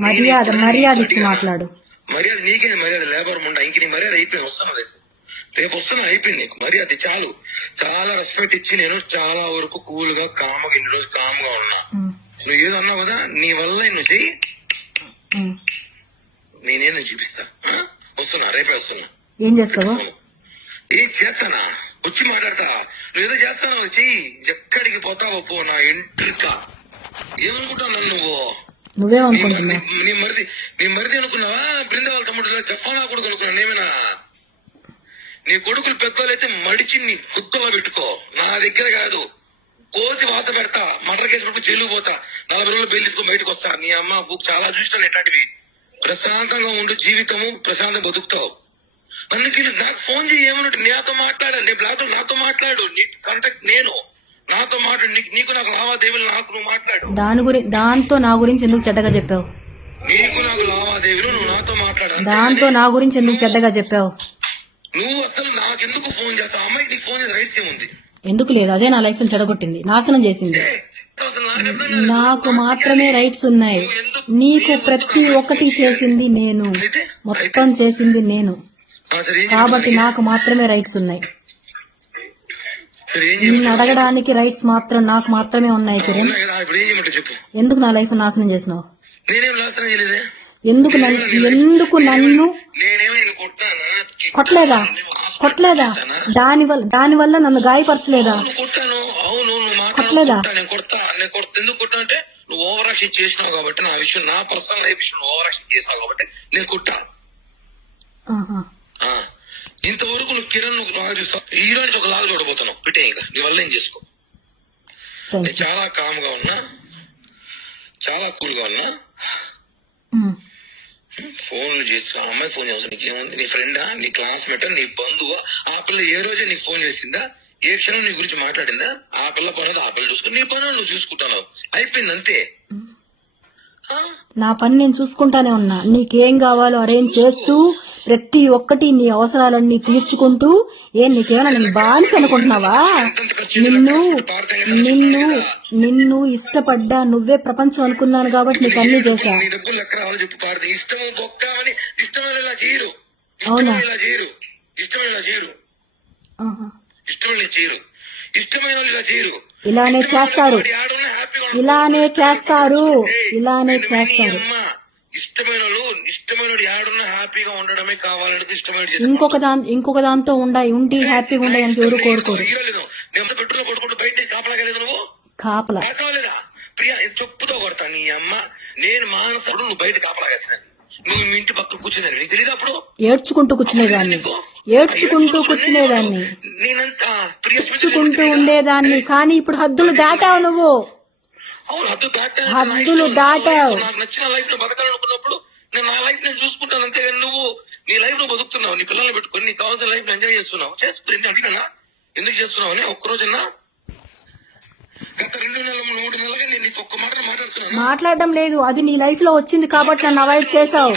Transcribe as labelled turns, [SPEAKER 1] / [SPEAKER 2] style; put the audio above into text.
[SPEAKER 1] మర్యాద మర్యాద ఇచ్చి. మాట్లాడు.
[SPEAKER 2] మర్యాద నీకే మర్యాద లేబర్ ముండా? ఇంక నీ మర్యాద అయిపోయింది వస్తున్నా రేపు రేపు వస్తున్నా అయిపోయింది నీకు. మర్యాద చాలు. చాలా రెస్పెక్ట్ ఇచ్చి నేను చాలా వరకు కూల్గా కామ్గా ఇన్ని రోజు కామ్గా ఉన్నా నువ్వు ఏదో అన్నావు కదా నీ వల్ల నువ్వు చెయ్యి. నేనేదో చూపిస్తా? వస్తున్నా రేపే వస్తున్నా.
[SPEAKER 1] ఏం చేస్తావు?
[SPEAKER 2] ఏం చేస్తానా? వచ్చి మాట్లాడతా. నువ్వు ఏదో చేస్తావు చెయ్యి. ఎక్కడికి పోతావో పో నా ఇంటిక ఏమనుకుంటావు నన్ను నువ్వు?
[SPEAKER 1] నువ్వేమనుకుంటున్నావు?
[SPEAKER 2] నీ మరిది నీ మరిది అనుకున్నావా? తమ్ముడు జఫానా కొడుకు అనుకున్నా నేమేనా నీ కొడుకులు పెద్దోళ్ళైతే మడిచి నీ గుత్తలో పెట్టుకో. నా దగ్గర కాదు. కోసి వాత పెడతా. మటర్ కేసు పెట్టి జైలు పోతా. నలభై రోజులు బెయిల్ తీసుకొని బయటకు వస్తా. నీ అమ్మ చాలా చూస్తాను ఎట్లాంటివి. ప్రశాంతంగా ఉండు జీవితము ప్రశాంతంగా బతుకుతావు. అందుకే నాకు ఫోన్ చేయి ఏమన్నట్టు నాతో మాట్లాడాలి. నీ బ్లాక్ నాతో మాట్లాడు. నీ కాంటాక్ట్ నేను. నాతో మాట్లాడు. నీకు నీకు లావాదేవీలు నాకు నువ్వు మాట్లాడు.
[SPEAKER 1] దాని గురి దాంతో నా గురించి ఎందుకు చెడ్డగా చెప్పావు?
[SPEAKER 2] నీకు నాకు లావాదేవీలు నువ్వు నాతో మాట్లాడాలి
[SPEAKER 1] దాంతో నా గురించి ఎందుకు చెడ్డగా చెప్పావు?
[SPEAKER 2] నువ్వు అసలు నాకెందుకు ఫోన్ చేస్తావు? అమ్మాయికి నీకు ఫోన్ చేసే ఏముంది
[SPEAKER 1] ఎందుకు లేదు? అదే నా లైఫ్ చెడగొట్టింది. నాశనం చేసింది.
[SPEAKER 2] నాకు
[SPEAKER 1] మాత్రమే రైట్స్ ఉన్నాయి. నీకు ప్రతి ఒక్కటి చేసింది నేను. మొత్తం చేసింది నేను. కాబట్టి నాకు మాత్రమే రైట్స్ ఉన్నాయి. నిన్ను అడగడానికి రైట్స్ మాత్రం నాకు మాత్రమే ఉన్నాయి కిరణ్.
[SPEAKER 2] చెప్పు.
[SPEAKER 1] ఎందుకు నా లైఫ్ నాశనం చేసినావు?
[SPEAKER 2] నేనేం
[SPEAKER 1] ఎందుకు నన్ను ఎందుకు నన్ను కొట్టలేదా? కొట్టలేదా? దాని వల్ల దాని వల్ల నన్ను గాయపరచలేదా? కొట్టలేదా?
[SPEAKER 2] నేను నేను నువ్వు ఓవర్ యాక్షన్ చేసినావు కాబట్టి నా విషయం నా పర్సనల్ లైఫ్ విషయం ఓవర్ యాక్షన్ చేసావు కాబట్టి నేను కొట్టా. ఇంతవరకు నువ్వు కిరణ్ నువ్వు లాగా చూస్తావు ఈ రోజు ఒక లాగా చూడబోతున్నావు. పెట్టే ఇంకా. నీ వల్ల ఏం చేసుకో? నేను చాలా కామ్గా ఉన్నా. చాలా కూల్గా ఉన్నా.
[SPEAKER 1] ఉమ్.
[SPEAKER 2] ఫోన్లు చేసుకో అమ్మాయి ఫోన్ చేస్తా నీకేముంది? నీ ఫ్రెండా నీ క్లాస్మేట్ నీ బంధువా? ఆ పిల్ల ఏ రోజే నీకు ఫోన్ చేసిందా? ఏ క్షణం నీ గురించి మాట్లాడిందా? ఆ పిల్ల పని ఆ పిల్ల చూసుకుని నీ పని నువ్వు చూసుకుంటున్నావు. అయిపోయింది అంతే. ఆ?
[SPEAKER 1] నా పని నేను చూసుకుంటానే ఉన్నా. నీకేం కావాలో అరేంజ్ చేస్తూ ప్రతి ఒక్కటి నీ అవసరాలన్నీ తీర్చుకుంటూ ఏం నీకేమైనా నేను బానిస అనుకుంటున్నావా? నిన్ను నిన్ను నిన్ను ఇష్టపడ్డా నువ్వే ప్రపంచం అనుకున్నాను కాబట్టి నీకు అన్ని చేశా. అవునా? ఇలానే చేస్తారు. ఇలానే చేస్తారు. ఇలానే చేస్తారు.
[SPEAKER 2] ఇష్టమైన వాళ్ళు ఇష్టమైన వాడు యాడున్నా హ్యాపీగా ఉండడమే కావాలంటే ఇష్టమైన
[SPEAKER 1] ఇంకొక దాని ఇంకొక దాంతో ఉండాయి ఉండి హ్యాపీగా ఉండడానికి ఎవరు కోరుకోరు.
[SPEAKER 2] నేను పెట్టులో కొట్టుకుంటూ బయట కాపలాగలేదు నువ్వు?
[SPEAKER 1] కాపలా.
[SPEAKER 2] కాపలేదా ప్రియా చెప్పుతో కొడతా నీ అమ్మ నేను మానసప్పుడు నువ్వు బయట కాపలాగేస్తాను నువ్వు మీ ఇంటి పక్కన కూర్చున్నాను నీకు తెలియదు అప్పుడు?
[SPEAKER 1] ఏడ్చుకుంటూ కూర్చునేదాన్ని. ఏడ్చుకుంటూ కూర్చునేదాన్ని. ఏడ్చుకుంటూ ఉండేదాన్ని కానీ ఇప్పుడు హద్దులు దాటావు నువ్వు.
[SPEAKER 2] అవును హద్దు దాటాను.
[SPEAKER 1] హద్దులు. దాటావు.
[SPEAKER 2] నాకు నచ్చిన లైఫ్లో బతకాలనుకున్నప్పుడు నేను నా లైఫ్ నేను చూసుకుంటాను అంతేగాని నువ్వు నీ లైఫ్లో బతుకుతున్నావు. నీ పిల్లల్ని పెట్టుకొని నీకు కావాల్సిన లైఫ్ ఎంజాయ్ చేస్తున్నావు. చేస్తూ నేను అడిగినా? ఎందుకు చేస్తున్నావు అని ఒక్కరోజన్నా? గత రెండు నెలలు మూడు నెలలుగా నేను నీకు ఒక్క మాట మాట్లాడుతున్నాను?
[SPEAKER 1] మాట్లాడడం లేదు. అది నీ లైఫ్లో వచ్చింది కాబట్టి నన్ను అవాయిడ్ చేసావు